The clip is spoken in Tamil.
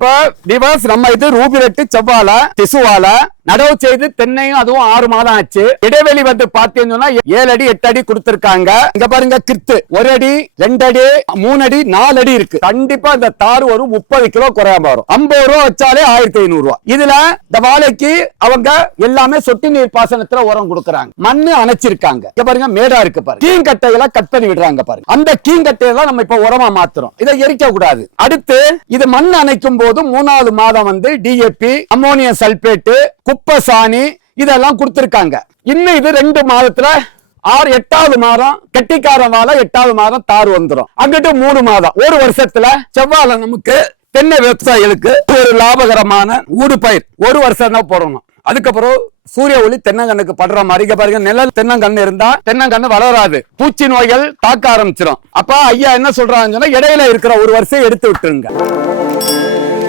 இப்ப டிவர்ஸ் நம்ம இது ரூபிரெட்டு செவ்வாழை திசுவால நடவு செய்து தென்னையும் அதுவும் 6 மாதம் ஆச்சு. இடைவெளி வந்து பாத்தீங்கன்னா 7 அடி 8 அடி கொடுத்திருக்காங்க. இங்க பாருங்க கிருத்து 1 அடி 2 அடி 3 அடி 4 அடி இருக்கு. கண்டிப்பா இந்த தார் ஒரு 30 கிலோ குறையாம வரும். 50 ரூபா வச்சாலே 1500 ரூபா. இதுல இந்த வாழைக்கு அவங்க எல்லாமே சொட்டு நீர் பாசனத்துல உரம் கொடுக்கறாங்க. மண்ணு அணைச்சிருக்காங்க. இங்க பாருங்க மேடா இருக்கு பாருங்க. கீங்கட்டைகளை கட் பண்ணி விடுறாங்க பாருங்க. அந்த கீங்கட்டையெல்லாம் நம்ம இப்ப உரமா மாத்துறோம். இதை எரிக்க கூடாது. அடுத்து இது மண் அணைக்கும் போது 3வது மாதம் வந்து டிஏபி, அம்மோனியம் சல்பேட், குப்பை சாணி இதெல்லாம் கொடுத்திருக்காங்க. இன்னும் இது 2 மாதத்துல 8வது மாதம் கெட்டிக்கார வாழை 8வது மாதம் தார் வந்துடும். அங்கிட்டு 3 மாதம். ஒரு வருஷத்துல செவ்வாழை நமக்கு தென்னை விவசாயிகளுக்கு ஒரு லாபகரமான ஊடுபயிர். ஒரு வருஷம் தான் போடணும். அதுக்கப்புறம் சூரிய ஒளி தென்னங்கண்ணுக்கு படுற மாதிரி பாருங்க. நிழல் தென்னங்கண்ணு இருந்தா தென்னங்கண்ணு வளராது, பூச்சி நோய்கள் தாக்க ஆரம்பிச்சிடும். அப்ப ஐயா என்ன சொல்றாங்கன்னா இடையில இருக்கிற ஒரு வருஷம் எடுத்து விட்டுருங்க.